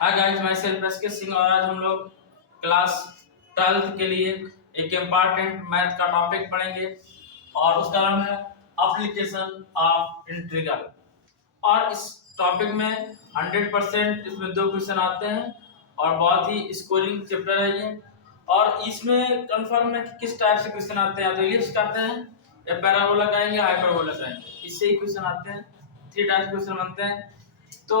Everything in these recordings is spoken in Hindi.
हाय गाइस, मैं सेल्फ एसके सिंह और आज हम लोग क्लास 12th के लिए एक इम्पॉर्टेंट मैथ का टॉपिक पढ़ेंगे और उसका नाम है एप्लीकेशन ऑफ इंटीग्रल। और इस टॉपिक में 100% इसमें 2 क्वेश्चन आते हैं और बहुत ही स्कोरिंग चैप्टर है ये। और इसमें कंफर्म है कि किस टाइप से क्वेश्चन आते हैं, तो इलिप्स का आते हैं या पैराबोला का आएंगे, हाइपरबोला का आएंगे, इससे ही क्वेश्चन आते हैं। 3 टाइप के क्वेश्चन बनते हैं। तो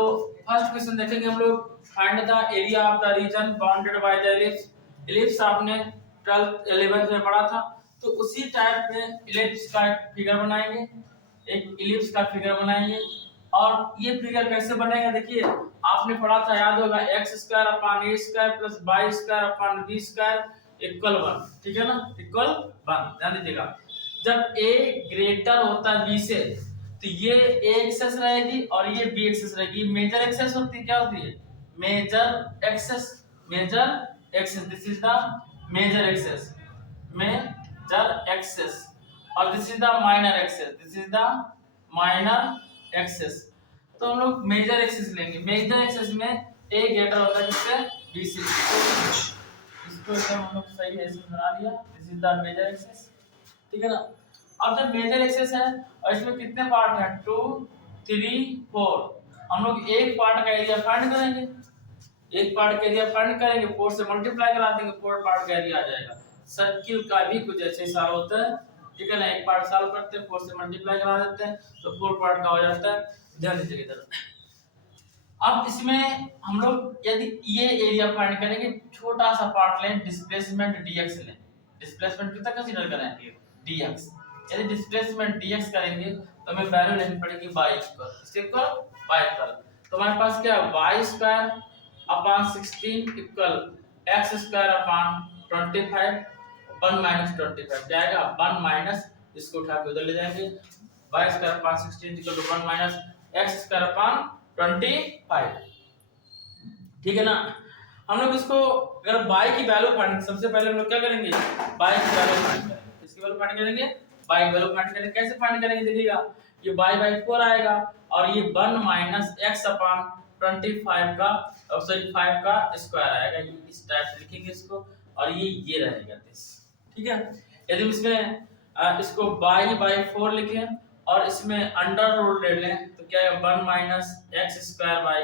फर्स्ट क्वेश्चन देखेंगे हम लोग, find the area of the reason bounded by the ellipse. Ellipse आपने 12th 11th में पढ़ा था, तो उसी टाइप में इलिप्स का एक फिगर बनाएंगे, एक इलिप्स का फिगर बनाएंगे। और ये फिगर कैसे बनेगा, देखिए आपने पढ़ा था, याद होगा, x square upon a square plus y square upon b square equal 1, ठीक है ना, इक्वल 1। ध्यान दीजिएगा, जब a ग्रेटर होता है b से तो ये a एक्सेस रहेगी और ये b एक्सेस रहेगी। मेजर एक्सेस होती है, क्या होती है, major axis, major axis, this is the major axis, major axis, और this is the minor axis, this is the minor axis. तो हम लोग मेजर एक्सेस लेंगे। मेजर एक्सेस में a ग्रेटर होता है किससे, b से। इसको एकदम हम लोग सही है इसमें बना लिया, this is the major access, ठीक है ना। अब जब मेजर एक्सेस है और इसमें कितने पार्ट हैं, 2 3 4, हम लोग एक पार्ट का एरिया फाइंड करेंगे, एक पार्ट का एरिया फाइंड करेंगे, 4 से मल्टीप्लाई करा देंगे, 4 पार्ट का एरिया आ जाएगा। सर्किल का भी कुछ ऐसे ही सॉल्व होता है, ठीक है ना। एक पार्ट सॉल्व करते हैं, 4 से मल्टीप्लाई करा देते हैं तो 4 पार्ट का हो जाता है। ध्यान दीजिए इधर। अब इसमें हम लोग यदि ये एरिया फाइंड करेंगे, छोटा सा पार्ट लें, डिस्प्लेसमेंट dx लें। डिस्प्लेसमेंट कितना कंसीडर करें, dx। यदि डिस्प्लेसमेंट dx करेंगे तो हमें वैल्यू लेनी पड़ेगी y इक्वल, इसके इक्वल y इक्वल। तो हमारे पास क्या है, y square upon 16 equal x square upon 25, 1 minus 25 क्या आएगा, 1 माइनस, इसको उठा के उधर ले जाएंगे, y square upon 16 equal to 1 minus x square upon 25, ठीक है ना। हम लोग इसको अगर y की वैल्यू फाइंड, सबसे पहले हम लोग क्या करेंगे, y की वैल्यू फाइंड करेंगे। इसकी वैल्यू फाइंड करेंगे, y की वैल्यू फाइंड करेंगे। कैसे फाइंड करेंगे, देखिएगा, ये y बाई 4 आएगा और ये 1 माइनस x अपॉन 25 का, सॉरी 5 का स्क्वायर आएगा। ये इस टाइप से लिखेंगे इसको, और ये रहेगा दिस, ठीक है। यदि इसमें इसको y बाई 4 लिखें और इसमें अंडर रूट ले लें तो क्या है, 1 minus x square by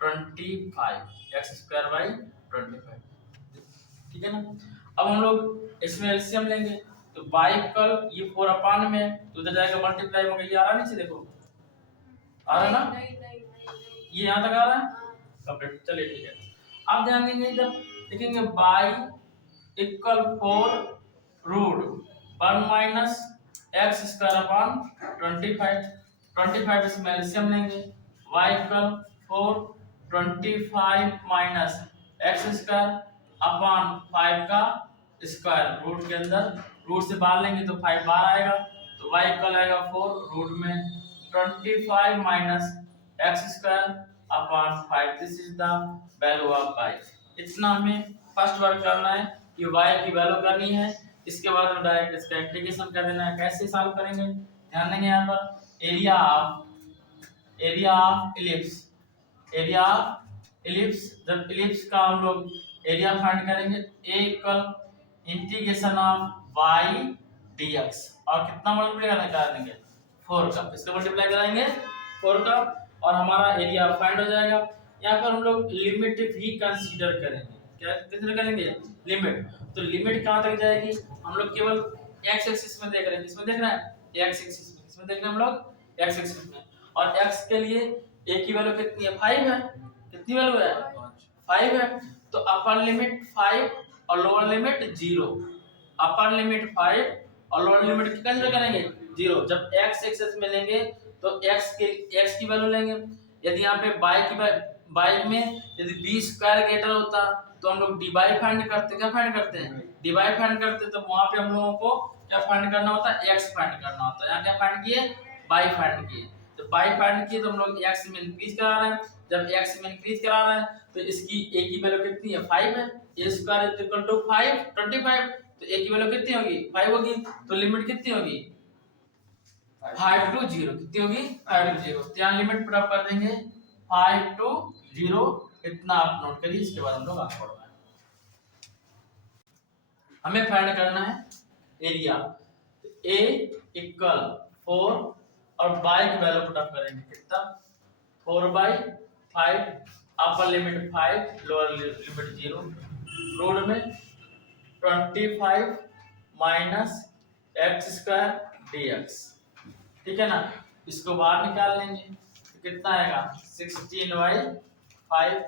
25, x square by 25, ठीक है ना। अब हम लोग इसमें एलसीएम लेंगे तो y इक्वल ये 4 अपान में तो उधर जाएगा मल्टीप्लाई होगा, ये आ रहा नीचे, देखो आ रहा ना, ये यहाँ तक आ रहा है कंप्लीट, चलिए ठीक है। अब ध्यान देंगे, जब लिखेंगे y equal 4 root 1 minus x square upon 25 इसमें एलसीएम लेंगे, y equal 4 25 minus x square upon 5 का स्क्वायर, रूट के अंदर रूट से बाहर लेंगे तो 5 बाहर आएगा, तो y इक्वल आएगा 4 रूट में 25 minus x square upon 5, this is the value of y। इतना हमें फर्स्ट वर्क करना है कि y की वैल्यू करनी है। इसके बाद हम डायरेक्ट इसका इंटीग्रेशन कर देना है। कैसे सॉल्व करेंगे, ध्यान देंगे यहाँ पर, area of ellipse, area of ellipse, जब इलिप्स का हम लोग एरिया फाइंड करेंगे, a equal integration of y dx, और कितना मल्टीप्लाई कर देंगे, 4 का, इसका मल्टीप्लाई कराएंगे 4 का, और हमारा एरिया फाइंड हो जाएगा। यहाँ पर हम लोग लिमिट भी कंसीडर करेंगे, क्या कंसीडर करेंगे, लिमिट। तो लिमिट कहाँ तक जाएगी, हम लोग केवल x एक्सिस में देख रहे हैं, किसमें देख रहे हैं, x एक्सिस में, किसमें देख रहे हैं हम लोग, x एक्सिस में। और x के लिए a की वैल्यू कितनी है, 5 है, कितनी वैल्यू है, 5 है। तो अपर लिमिट 5 और लोअर लिमिट 0, अपर लिमिट 5 और लोअर लिमिट की कंसीडर करेंगे 0। जब x एक्सिस में लेंगे तो x की वैल्यू लेंगे। यदि यहाँ पे y में यदि b स्क्वायर ग्रेटर होता तो हम लोग dy फाइंड करते, क्या फाइंड करते हैं, dy फाइंड करते, तो वहां पे हम लोगों को क्या फाइंड करना होता है, x फाइंड करना होता है। यहाँ क्या फाइंड किए, y फाइंड किए, तो y फाइंड किए तो हम लोग x में इंक्रीज करा रहे हैं। जब x में इंक्रीज करा रहे हैं तो इसकी a की वैल्यू कितनी है, 5 है, a square is equal to 5 25, तो a की वैल्यू कितनी होगी, 5 होगी, तो लिमिट कितनी होगी, 5 to 0, कितनी होगी, 5 to 0। तो यहाँ लिमिट पुट अप कर देंगे 5 to 0, इतना आप नोट करिए, इसके बाद हम लोग आगे बढ़ रहे हैं। हमें फाइंड करना है एरिया। ए इक्वल 4 और बाई की वैल्यू पुट अप करेंगे, कितना 4/5, upper limit 5, lower limit 0, root में 25 माइनस एक्स स्क्वायर dx, ठीक है ना। इसको बाहर निकाल लेंगे तो कितना आएगा 16/5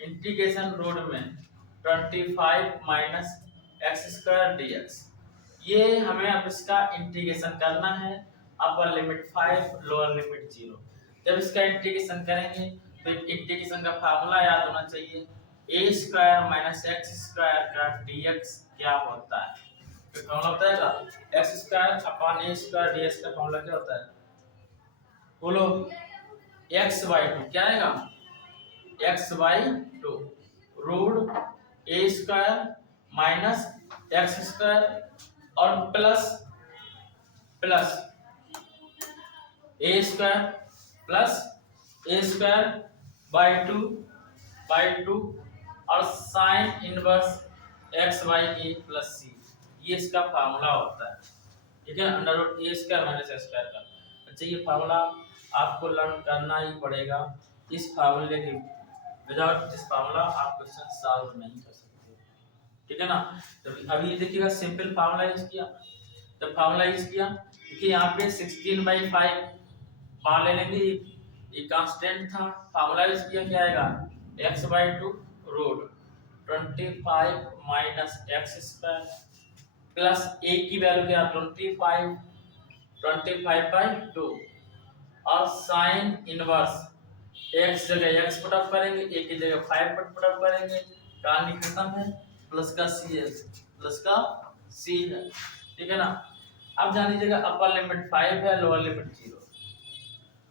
इंटीग्रेशन रूट में 25 माइनस एक्स स्क्वायर dx। ये हमें अब इसका इंटीग्रेशन करना है, अपर लिमिट 5, लोअर लिमिट 0। जब इसका इंटीग्रेशन करेंगे तो इंटीग्रेशन का फार्मूला याद होना चाहिए, a square minus x square का dx क्या होता है। तो फार्मूला बताएगा x square upon a square dx का फार्मूला क्या होता है, बोलो। x/2 क्या आएगा, x/2 root a square minus x square और plus a square plus a square by 2 और sine inverse x/a plus c, ये इसका फार्मूला होता है, ठीक है, under root a square minus x square का। अच्छा, ये फार्मूला आपको लर्न करना ही पड़ेगा। इस फार्मूले के विदाउट दिस फार्मूला आप क्वेश्चन सॉल्व नहीं कर सकते, ठीक है ना। तो अभी देखिएगा सिंपल फार्मूला यूज किया, जब फार्मूला यूज किया देखिए यहाँ पे 16/5 बाहर ले लेंगे, ये कांस्टेंट था, फार्मूला यूज किया क्या आएगा x/2 root 25 minus x square plus a की वैल्यू क्या 25/2 और साइन इनवर्स x जगह x पुट अप करेंगे, a की जगह 5 पुट अप करेंगे, कहानी खत्म है, प्लस का c है, ठीक है ना। अब जान लीजिएगा अपर लिमिट 5 है, लोअर लिमिट 0।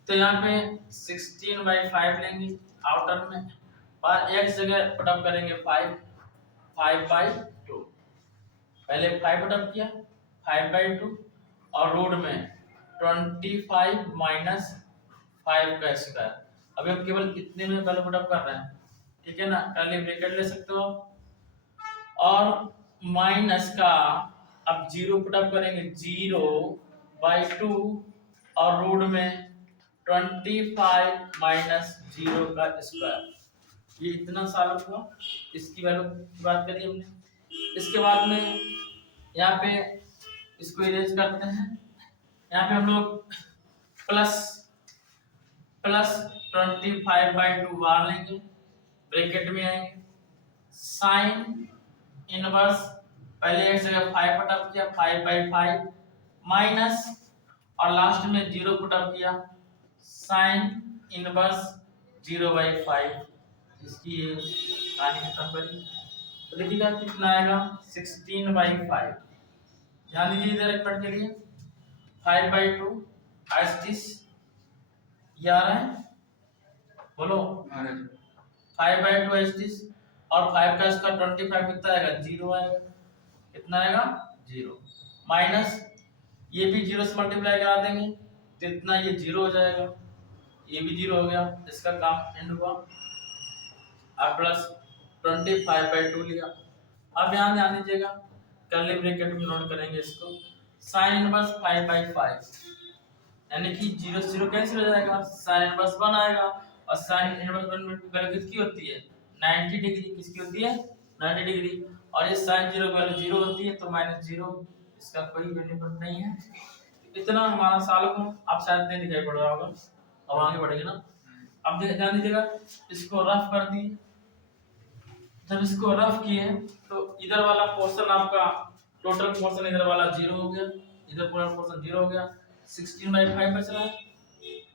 तो यहाँ पे 16/5 लेंगे आउटर में और x जगह पुट अप करेंगे 5/2, पहले 5 पुट अप किया 5/2 और रूट में 25 माइनस 5 का स्क्वायर। अभी हम केवल कितने में वैल्यू पुट अप कर रहे हैं, ठीक है ना, कर्ली ब्रैकेट ले सकते हो और माइनस का अब 0 पुट अप करेंगे 0/2 और रूट में 25 माइनस 0 का स्क्वायर, ये इतना सॉल्व हुआ। इसकी वैल्यू की बात करिए हमने। इसके बाद में यहाँ पे इसको इरेज करते हैं, यहाँ पे हम लोग प्लस 25/2 बाहर लेंगे, ब्रैकेट में आएंगे, साइन इनवर्स पहले एक जगह 5 पुट अप किया 5/5 माइनस और लास्ट में 0 पुट अप किया साइन इनवर्स 0/5। इसकी कहानी खत्म करी तो देखिएगा कितना आएगा 16/5। ध्यान दीजिए इधर एक मिनट के लिए 5/2 80 ये आ रहा है, बोलो 5/2 80 और 5 का स्क्वायर 25 कितना आएगा 0 आएगा, कितना आएगा 0 माइनस ये भी 0 से मल्टीप्लाई करा देंगे तो इतना ये 0 हो जाएगा, ये भी 0 हो गया, इसका काम एंड हुआ और प्लस 25/2 लिया। अब यहाँ ध्यान दीजिएगा कर्ली ब्रैकेट में नोट करेंगे इसको, साइन इनवर्स 5/5 यानी कि 0 से 0 कैंसिल हो जाएगा, साइन इनवर्स 1 आएगा और साइन इनवर्स 1 की वैल्यू किसकी होती है 90 डिग्री, किसकी होती है 90 डिग्री, और ये साइन 0 की वैल्यू 0 होती है तो -0, इसका कोई बेनिफिट नहीं है। इतना हमारा साल को आप शायद नहीं दिखाई पड़ रहा होगा, अब आगे बढ़ेंगे ना। अब ध्यान दीजिएगा इसको रफ कर दी, जब इसको रफ किए तो इधर वाला पोर्शन आपका टोटल पोर्शन इधर वाला 0 हो गया, इधर पूरा पोर्शन 0 हो गया, 16/5 बच रहा है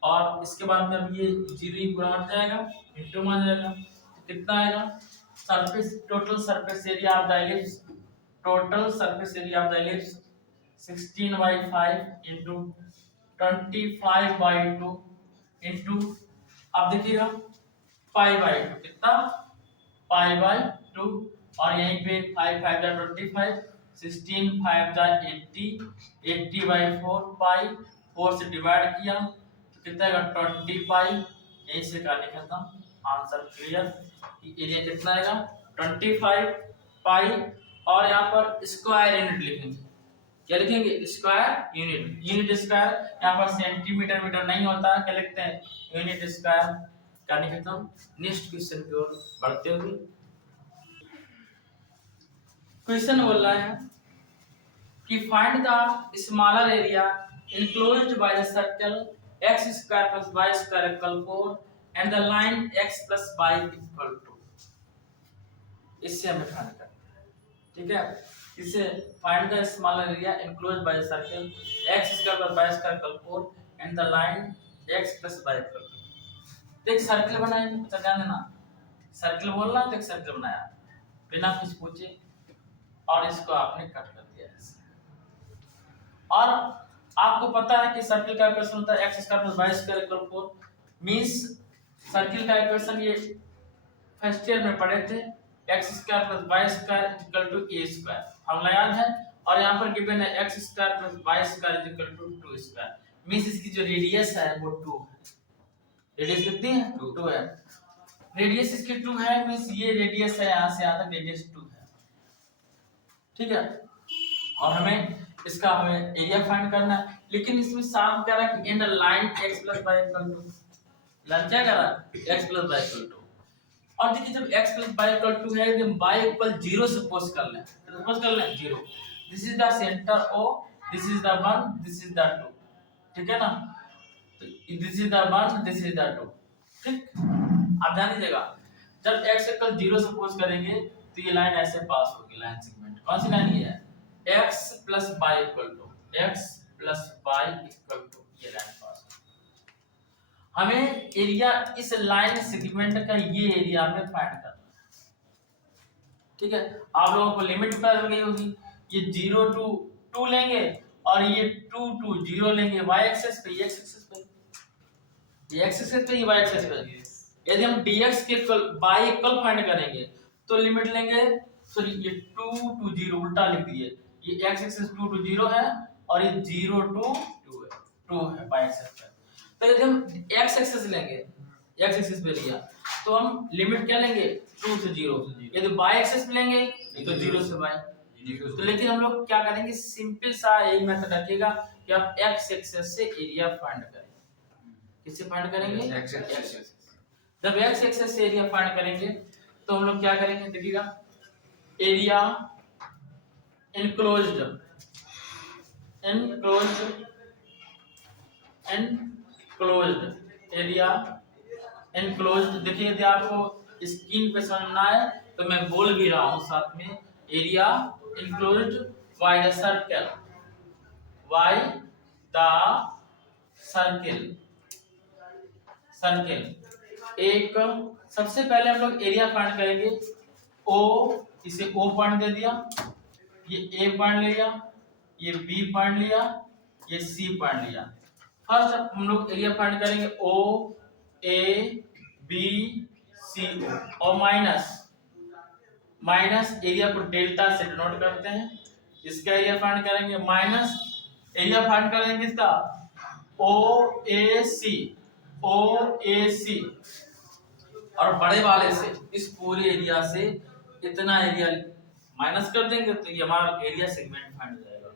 और इसके बाद में अब ये 0 ही पूरा हट जाएगा, इंटू में आ जाएगा तो कितना आएगा surface total surface area of the ellipse, total surface area of the ellipse 16/5 into 25/2 into अब देखिएगा π/2 कितना π/2 और यहीं पे 5 5 25 16 5 80 80/4 पाई 4 से डिवाइड किया तो कितना आएगा 20 पाई, यहीं से कहानी खत्म। Answer clear. एरिया कितना आएगा 25 पाई, और यहाँ पर स्क्वायर यूनिट लिखेंगे। क्या लिखेंगे स्क्वायर यूनिट, यूनिट स्क्वायर, यहाँ पर सेंटीमीटर मीटर नहीं होता, क्या लिखते हैं यूनिट स्क्वायर। कहानी खत्म। नेक्स्ट क्वेश्चन की ओर बढ़ते हुए, क्वेश्चन बोल रहा है कि find the smaller area enclosed by the circle x square plus y square equal 4 and the line x plus y equal to। इससे हमें फाइंड करना है, ठीक है। इससे find the smaller area enclosed by the circle x square plus y square equal 4 and the line x plus y equal to। देख सर्कल बनाएंगे, तो ध्यान देना, सर्कल बोलना तो एक सर्कल बनाया बिना कुछ पूछे, और इसको आपने कट कर दिया ऐसे। और आपको पता है कि सर्कल का इक्वेशन होता है x square plus y square equal 4, means circle का इक्वेशन ये फर्स्ट ईयर में पढ़े थे, x square plus y square equal to a square, formula याद है। और यहां पर गिवन है x square plus y square equal to 2 square, means इसकी जो रेडियस है वो 2 है। रेडियस कितनी है 2 है, रेडियस इसकी 2 है, मींस ये रेडियस है यहां से यहां तक रेडियस 2 है, ठीक है। और हमें इसका एरिया फाइंड करना है, लेकिन इसमें साफ कह रहा है कि in the line x plus y equal to, line क्या कह रहा है x plus y equal to. और देखिए जब x plus y equal to है, जब y इक्वल 0 सपोज कर लें, सपोज कर लें 0, this is the centre O, this is the 1, this is the 2, ठीक है ना। तो this is the 1, this is the 2, ठीक। आप ध्यान दीजिएगा, जब x इक्वल 0 सपोज करेंगे तो ये लाइन ऐसे पास होगी, लाइन सेगमेंट कौन सी लाइन ये है x plus y equal to, x plus y equal to, ये लाइन पास। हमें एरिया इस लाइन सेगमेंट का ये एरिया हमें फाइंड करना है, ठीक है। आप लोगों को लिमिट पता चल गई होगी, ये 0 टू 2 लेंगे और ये 2 टू 0 लेंगे, y एक्सिस पे, x एक्सिस पे, ये x एक्सिस पे, ये y एक्सिस पे। यदि हम dx के इक्वल y इक्वल फाइंड करेंगे तो लिमिट लेंगे, सॉरी ये 2 टू 0 उल्टा लिख दिए, ये x एक्सिस 2 टू 0 है और ये 0 टू 2 है y एक्सिस पे। तो यदि हम x एक्सिस लेंगे, x एक्सिस पे लिया तो हम लिमिट क्या लेंगे 2 से 0, यदि y एक्सिस पे लेंगे तो 0 से y। तो लेकिन हम लोग क्या करेंगे, सिंपल सा यही मेथड रखिएगा कि आप x एक्सिस से एरिया फाइंड करें। किससे फाइंड करेंगे x एक्सिस। जब x एक्सिस से एरिया फाइंड करेंगे तो हम लोग क्या करेंगे, देखिएगा एरिया enclosed एरिया enclosed। देखिए यदि आपको स्क्रीन पे समझना है तो मैं बोल भी रहा हूं साथ में, area enclosed by the circle, by the circle। एक सबसे पहले हम लोग एरिया फाइंड करेंगे, O, इसे O पॉइंट दे दिया, ये A पॉइंट ले लिया, ये B पॉइंट लिया, ये C पॉइंट लिया। फर्स्ट हम लोग एरिया फाइंड करेंगे O A B C O, और माइनस एरिया को डेल्टा से डिनोट करते हैं, इसका एरिया फाइंड करेंगे, माइनस एरिया फाइंड करेंगे इसका OAC, और बड़े वाले से इस पूरे एरिया से इतना एरिया माइनस कर देंगे तो ये हमारा एरिया सेगमेंट फाइंड हो जाएगा।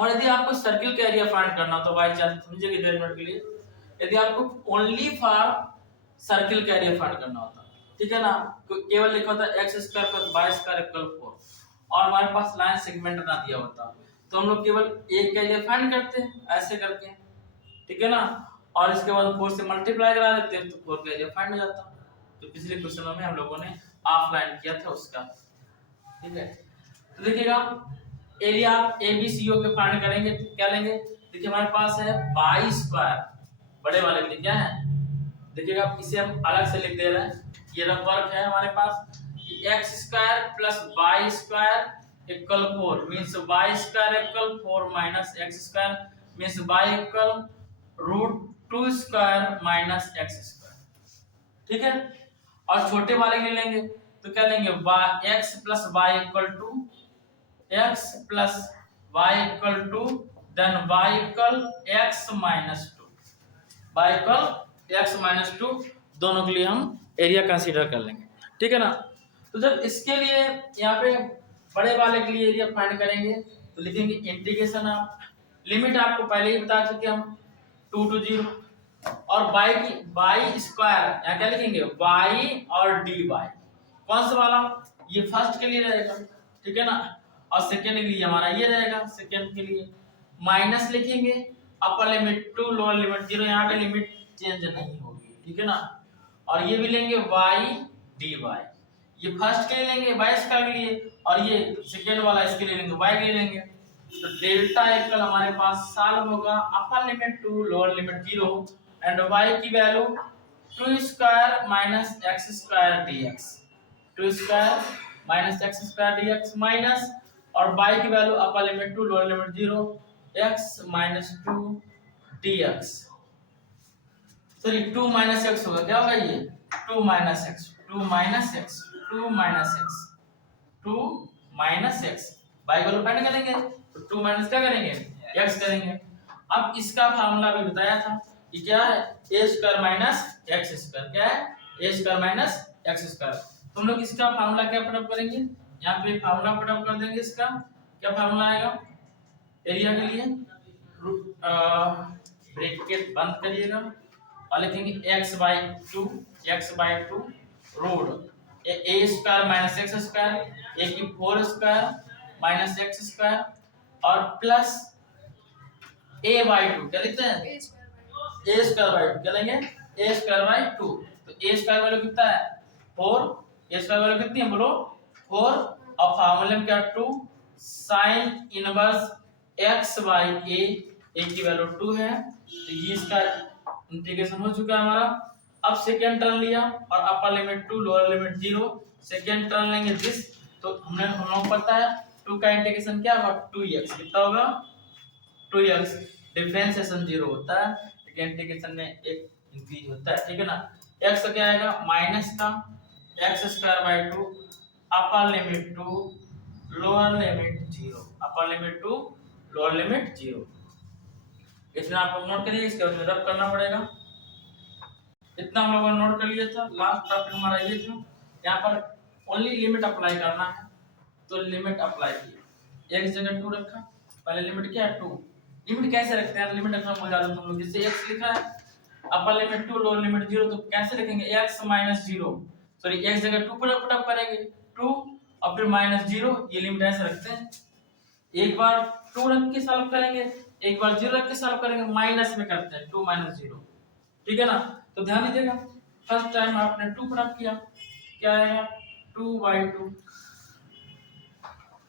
और यदि आपको सर्किल का एरिया फाइंड करना तो बाय चांस समझिए 2 मिनट के लिए, यदि आपको ओनली फॉर सर्किल का एरिया फाइंड करना होता, ठीक है ना, तो केवल लिखा होता x square plus y square equal 4, और हमारे पास लाइन सेगमेंट ना दिया होता तो हम लोग केवल एक का एरिया फाइंड करते हैं, ऐसे करके, ठीक है ना, और इसके बाद 4 से मल्टीप्लाई करा देते हैं तो 4 का एरिया फाइंड हो जाता। तो पिछले क्वेश्चन में हम लोगों ने ऑफलाइन किया था उसका, ठीक है। तो देखिएगा एरिया ABCO के फाइंड करेंगे, क्या लेंगे, देखिए हमारे पास है y स्क्वायर, बड़े वाले के लिए क्या है, देखिएगा इसे हम अलग से लिख दे रहे हैं, ये रफ वर्क है हमारे पास, x square plus y square equal 4, means y square equal 4 minus x square, means y equal √2 square minus x square, ठीक है। और छोटे वाले के लिए लेंगे तो क्या लेंगे, x plus y equal to x plus y equal to then y equal x minus 2, y equal x minus 2, दोनों के लिए हम एरिया कंसीडर कर लेंगे, ठीक है ना। तो जब इसके लिए यहाँ पे बड़े वाले के लिए एरिया फाइंड करेंगे तो लिखेंगे इंटीग्रेशन ऑफ, लिमिट आपको पहले ही बता चुके हम 2 to 0, और बाई स्क्वायर यहाँ क्या लिखेंगे y और dy, कौन सा वाला, ये फर्स्ट के लिए रहेगा, ठीक है ना, और सेकेंड के लिए हमारा ये रहेगा, सेकेंड के लिए माइनस लिखेंगे, अपर लिमिट 2 लोअर लिमिट 0, यहाँ पे लिमिट चेंज नहीं होगी, ठीक है ना, और ये भी लेंगे y dy, ये फर्स्ट के लिए लेंगे y स्क्वायर के लिए, और ये सेकेंड वाला इसके लिए लेंगे y के लिए लेंगे। तो डेल्टा इक्वल हमारे पास सॉल्व होगा upper limit 2 lower limit 0 and y की value 2 square minus x square dx, 2 square minus x square dx minus, और y की value upper limit 2 lower limit 0 x minus 2 dx, sorry 2 minus x होगा, क्या होगा ये 2 minus x, 2 minus x, 2 minus x, 2 minus x, y को फाइंड करेंगे तो 2 माइनस क्या करेंगे x करेंगे। अब इसका फार्मूला भी बताया था, ये क्या है a square minus x square, क्या है a square minus x square. तुम लोग इसका फार्मूला क्या पुट अप करेंगे, यहाँ पे फार्मूला पुट अप कर देंगे, इसका क्या फार्मूला आएगा एरिया के लिए, ब्रैकेट बंद करिएगा और लिखेंगे x/2 root a square minus x square, a की 4 स्क्वायर माइनस x स्क्वायर और प्लस a/2, क्या लिखते हैं a स्क्वायर/2, क्या लेंगे a स्क्वायर/2, तो a स्क्वायर वैल्यू कितना है 4, a स्क्वायर वैल्यू कितनी है बोलो 4, और फार्मूले में क्या 2 sin इनवर्स x/a, a की वैल्यू 2 है, तो ये इसका इंटीग्रेशन हो चुका है हमारा। अब सेकेंड टर्म लिया और upper limit 2 lower limit 0, second term लेंगे दिस, तो हम लोग पता है 2 का इंटीग्रेशन क्या होगा 2x, कितना होगा 2x, डिफरेंशिएशन 0 होता है लेकिन इंटीग्रेशन में एक इंक्रीज होता है, ठीक है ना। x का क्या आएगा माइनस का x²/2 upper limit 2 lower limit 0, upper limit 2 lower limit 0, इतना आपको नोट करिए, इसके बाद रब करना पड़ेगा। इतना हम लोगों ने नोट कर लिया था, लास्ट टॉपिक हमारा ये था, यहाँ पर ओनली लिमिट अप्लाई करना है, तो लिमिट अप्लाई की, x जगह 2 रखा, पहले लिमिट क्या है 2, लिमिट कैसे रखते हैं, लिमिट रखना भूल जाते तुम लोग, जैसे x लिखा है अपर लिमिट 2 लोअर लिमिट 0, तो कैसे लिखेंगे x माइनस 0, सॉरी x जगह 2 पुट अप करेंगे 2 और फिर माइनस 0, ये लिमिट ऐसे रखते हैं, एक बार 2 रख के सॉल्व करेंगे, एक बार 0 रख के सॉल्व करेंगे, माइनस में करते हैं 2 माइनस 0, ठीक है ना। तो ध्यान दीजिएगा, फर्स्ट टाइम आपने 2 पुट अप किया, क्या आएगा 2/2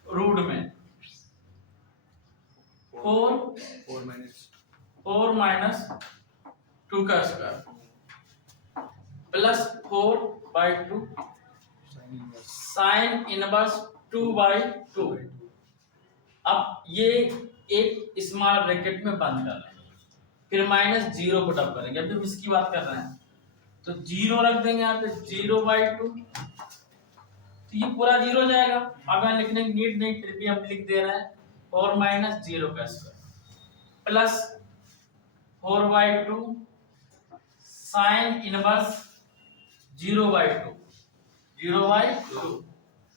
रूट में 4 माइनस 2 का स्क्वायर प्लस 4/2 साइन इनवर्स 2/2। अब ये एक स्मॉल ब्रैकेट में बंद कर लेंगे, फिर माइनस 0 पुट अप करेंगे, अभी हम इसकी बात कर रहे हैं, तो 0 रख देंगे यहाँ पे 0/2, तो ये पूरा 0 जाएगा, अब यहाँ लिखने की नीड नहीं, फिर भी हम लिख दे रहे हैं 4 माइनस 0 का स्क्वायर प्लस 4/2 साइन इनवर्स 0/2, 0/2,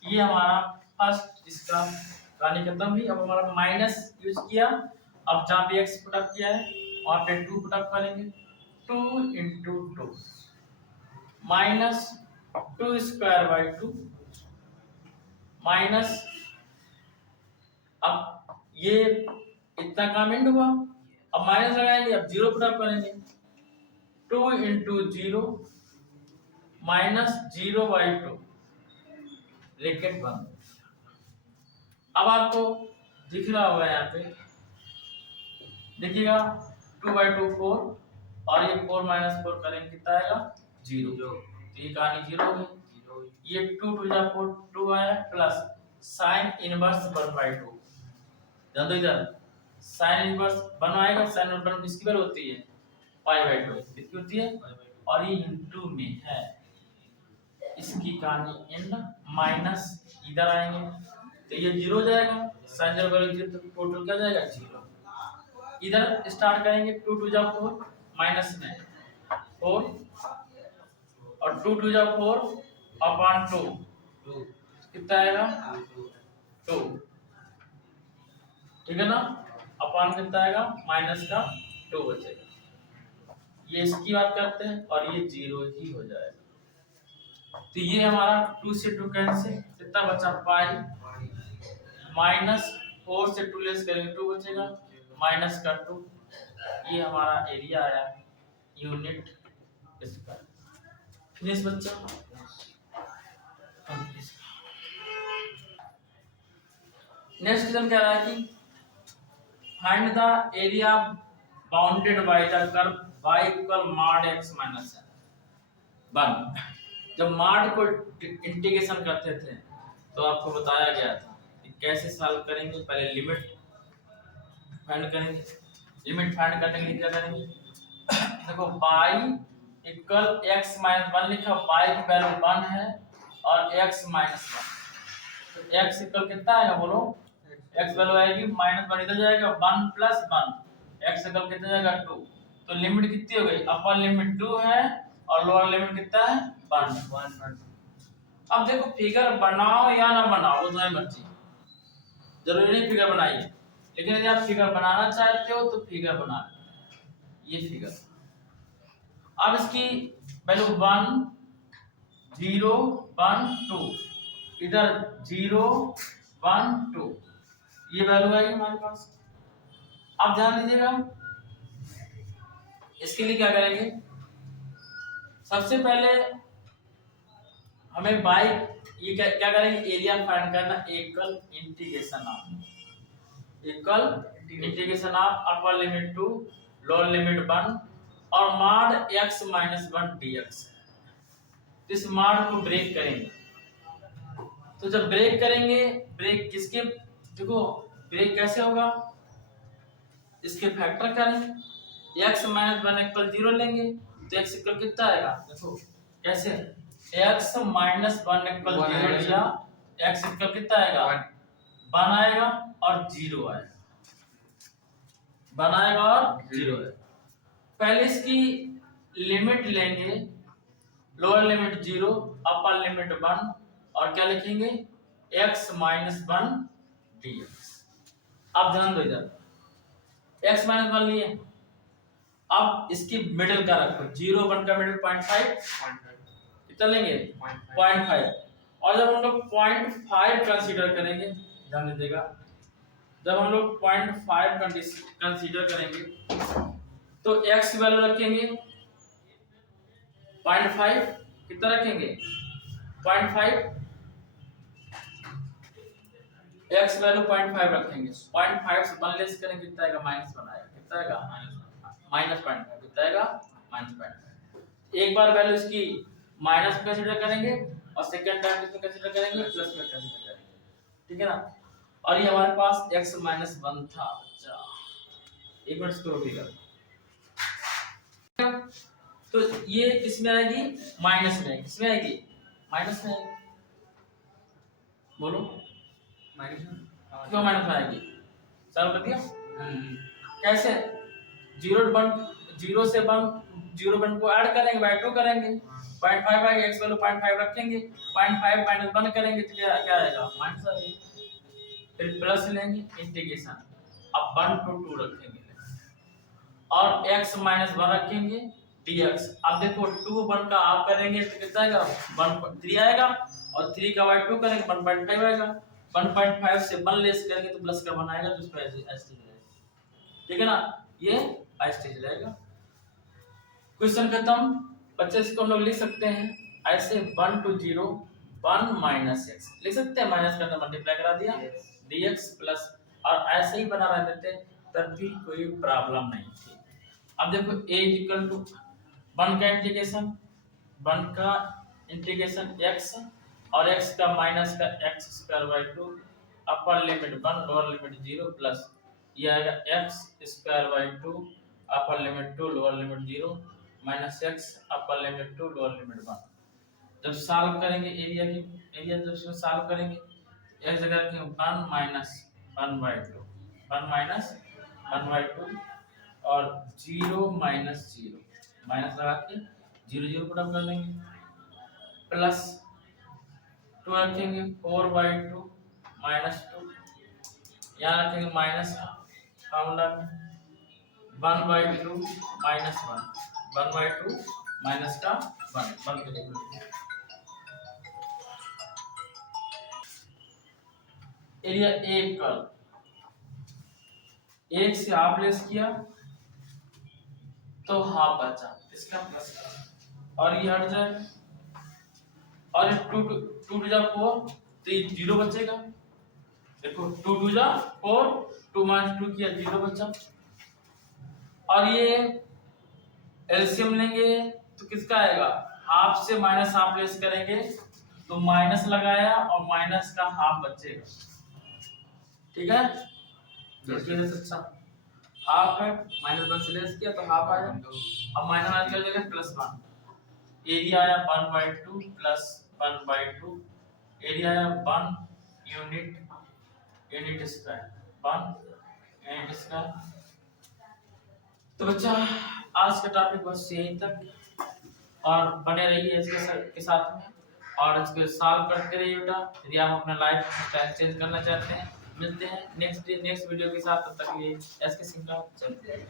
ये हमारा फर्स्ट इसका कहानी खत्म हुई। अब हमारा माइनस यूज किया, अब जहाँ पे x पुट अप किया है वहाँ पे 2 पुट अप करेंगे, 2 into 2 माइनस 2 स्क्वायर/2 माइनस, अब ये इतना कमेंट हुआ, अब माइनस लगाएंगे, अब 0 पुट अप करेंगे, 2 into 0 माइनस 0/2 ब्रैकेट बंद। अब आपको दिख रहा होगा यहाँ पे, देखिएगा 2/2 4 और ये 4 माइनस 4 करेंगे कितना आएगा 0, तो ये कहानी 0 है, ये 2 2 जा 4 2 आया प्लस साइन इनवर्स 1/2, ध्यान दो इधर साइन इनवर्स 1 आएगा, साइन इनवर्स 1 किसकी वैल्यू होती है π/2, कितनी होती है, और ये इनटू में है, इसकी कहानी एंड माइनस इधर आएंगे तो ये 0 जाएगा, साइन 0 वैल्यू 0, तो टोटल क्या जाएगा 0, इधर स्टार्ट करेंगे 2 2 जा 4 माइनस में 4 2 2 जा 4 अपॉन 2 कितना आएगा 2, ठीक है ना, अपॉन कितना आएगा माइनस का 2 बचेगा। ये इसकी बात करते हैं और ये 0 ही हो जाएगा। तो ये हमारा 2 से 2 कैंसिल, कितना बचा पाई, माइनस 4 से 2 लेस करेंगे 2 बचेगा, माइनस का 2। ये हमारा एरिया आया यूनिट स्क्वायर। फिनिश बच्चा। नेक्स्ट क्वेश्चन कह रहा है कि find the area bounded by the curve y equal mod x minus n। जब मॉड को इंटीग्रेशन करते थे तो आपको बताया गया था कि कैसे सॉल्व करेंगे। पहले लिमिट फाइंड करेंगे, लिमिट फाइंड करने के लिए क्या करेंगे, देखो y इक्वल x माइनस 1 लिखा, y की वैल्यू 1 है और x माइनस 1, तो x इक्वल कितना आएगा बोलो, x वैल्यू आएगी माइनस 1, इधर जाएगा 1 प्लस 1, x इक्वल कितना जाएगा 2। तो लिमिट कितनी हो गई, अपर लिमिट 2 है और लोअर लिमिट कितना है 1। अब देखो फिगर बनाओ या ना बनाओ वो तुम्हारी मर्जी, जरूरी नहीं फिगर बनाइए, लेकिन यदि आप फिगर बनाना चाहते हो तो फिगर बना ये फिगर। अब इसकी वैल्यू 1 0 1 2, इधर 0 1 2, ये वैल्यू आएगी हमारे पास। अब ध्यान दीजिएगा, इसके लिए क्या करेंगे, सबसे पहले हमें बाई ये क्या करेंगे, एरिया फाइंड करना, एकल integration of upper limit 2 lower limit 1 और मॉड x माइनस 1 dx। इस मॉड को ब्रेक करेंगे, तो जब ब्रेक करेंगे, ब्रेक किसके, देखो ब्रेक कैसे होगा, इसके फैक्टर करेंगे, x माइनस 1 इक्वल 0 लेंगे तो x इक्वल कितना आएगा, देखो कैसे, x माइनस 1 इक्वल 0 लिया, x इक्वल कितना आएगा 1 आएगा और 0 आएगा, 1 आएगा और 0 आएगा। पहले इसकी लिमिट लेंगे, लोअर लिमिट 0 अपर लिमिट 1 और क्या लिखेंगे x माइनस 1 dx। अब ध्यान दो, इधर x माइनस 1 लिए, अब इसकी मिडिल का रखो, 0 1 का मिडिल 0.5 कितना लेंगे 0.5, और जब हम लोग 0.5 कंसीडर करेंगे, ध्यान दीजिएगा, जब हम लोग 0.5 कंसीडर करेंगे तो x की वैल्यू रखेंगे 0.5, कितना रखेंगे 0.5, x वैल्यू 0.5 रखेंगे, 0.5 से 1 लेस करेंगे कितना आएगा -1 आएगा, कितना आएगा -0.5, कितना आएगा -0.5। एक बार वैल्यू इसकी माइनस में कंसीडर करेंगे और सेकंड टाइम किसमें कंसीडर करेंगे, प्लस में कंसीडर करेंगे, ठीक है ना। और ये हमारे पास x माइनस 1 था, अच्छा एक मिनट इसको रोकिएगा, तो ये किसमें आएगी माइनस में, किसमें आएगी माइनस में आएगी, बोलो माइनस में, क्यों माइनस में आएगी, सॉल्व कर दिया कैसे, 0 से 1 को ऐड करेंगे बाय 2 करेंगे, 0.5 आएगा, x वैल्यू 0.5 रखेंगे, 0.5 माइनस 1 करेंगे तो क्या आएगा माइनस आएगा, फिर प्लस लेंगे इंटीग्रेशन, अब 1 to 2 रखेंगे और x माइनस 1 रखेंगे dx। अब देखो 2 1 का आप करेंगे तो कितना आएगा 1.3 आएगा और 3 का बाय 2 करेंगे 1.5 आएगा, 1.5 से 1 लेस करेंगे तो प्लस का 1 आएगा, तो इसको ऐसे रहेगा, ठीक है ना, ये स्टेज रहेगा। क्वेश्चन खत्म बच्चे, इसको हम लोग लिख सकते हैं ऐसे 1 to 0 1 माइनस x लिख सकते हैं, माइनस करके मल्टीप्लाई करा दिया dx प्लस, और ऐसे ही बना रहे थे तब भी कोई प्रॉब्लम नहीं थी। अब देखो a इक्वल टू 1 का इंटीग्रेशन, 1 का इंटीग्रेशन x और x का माइनस का x square by 2 upper limit 1 lower limit 0 plus ये आएगा x square by 2 upper limit 2 lower limit 0 minus x upper limit 2 lower limit 1। जब सॉल्व करेंगे एरिया जब सॉल्व करेंगे x जगह रखेंगे 1 माइनस 1 बाय 2 1 माइनस 1 बाय 2 और 0 माइनस 0 माइनस लगा के 0 0 पुट अप कर देंगे, प्लस 2 रखेंगे 4/2 -2, यहाँ रखेंगे माइनस फॉर्मूला में 1/2 -1, 1/2 माइनस का 1 बंद करेंगे। एरिया 1 का 1 से हाफ लेस किया तो हाफ बचा, इसका प्लस का, और ये हट जाएगा, और 2 टू जा 4 तो ये 0 बचेगा। देखो 2 2 जा 4, 2 - 2 किया 0 बचा। और ये एलसीएम लेंगे तो किसका आएगा, हाफ से माइनस हाफ लेस करेंगे तो माइनस लगाया और माइनस का हाफ बचेगा। ठीक है, देखिए अच्छा हाफ है, -1 से लेस किया तो हाफ आया, अब माइनस कर देंगे +1, एरिया आया 1/2 प्लस 1/2, एरिया आया 1 यूनिट स्क्वायर, 1 यूनिट स्क्वायर। तो बच्चा आज का टॉपिक बस यहीं तक, और बने रहिए इसके साथ में, और इसको सॉल्व करते रहिए बेटा। यदि आप अपना लाइफ स्टाइल चेंज करना चाहते हैं, मिलते हैं नेक्स्ट वीडियो के साथ, तब तक के लिए एसके सिंह का चलते हैं।